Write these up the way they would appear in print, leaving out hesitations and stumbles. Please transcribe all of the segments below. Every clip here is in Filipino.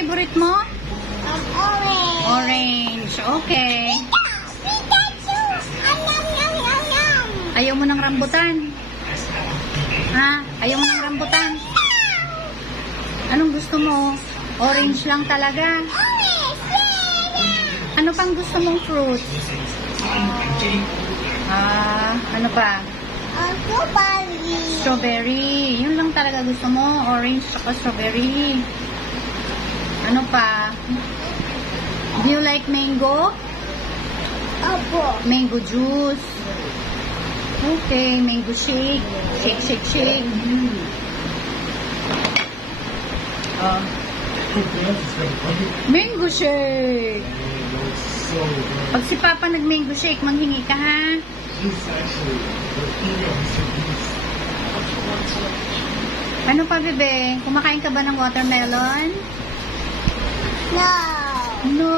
favorite mo? Orange. Orange. Okay. Pikachu! Yum. Ayaw mo ng rambutan? Ha? Ayaw mo ng rambutan? Anong gusto mo? Orange lang talaga. Orange! Ano pang gusto mong fruit? Ano pa? Strawberry. Strawberry. Yun lang talaga gusto mo. Orange saka strawberry. Ano pa? Do you like mango? Opo. Mango juice. Okay, mango shake. Shake. Oh. Mango shake. Pag si Papa nag-mango shake, manghingi ka ha? Ano pa, bebe? Kumakain ka ba ng watermelon? No. No,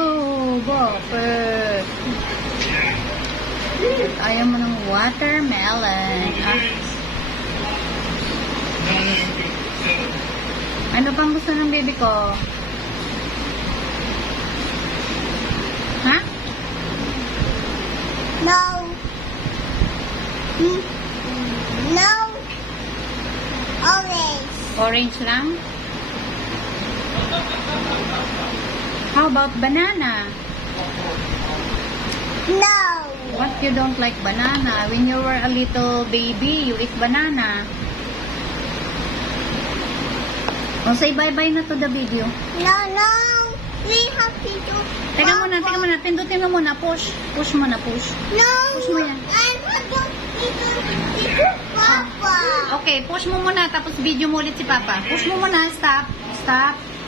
bakit? Ayaw mo ng watermelon. Ano pang gusto ng baby ko? Ha? No. No. Orange. Orange lang? How about banana? No. What, you don't like banana? When you were a little baby, you eat banana. Oh, say bye-bye na to the video. No. We have to do. Teka muna. Pindutin mo muna. Push mo na, push. No. Push mo yan. I want to do Papa. Okay, push mo muna, tapos video mo ulit si Papa. Push mo muna, stop.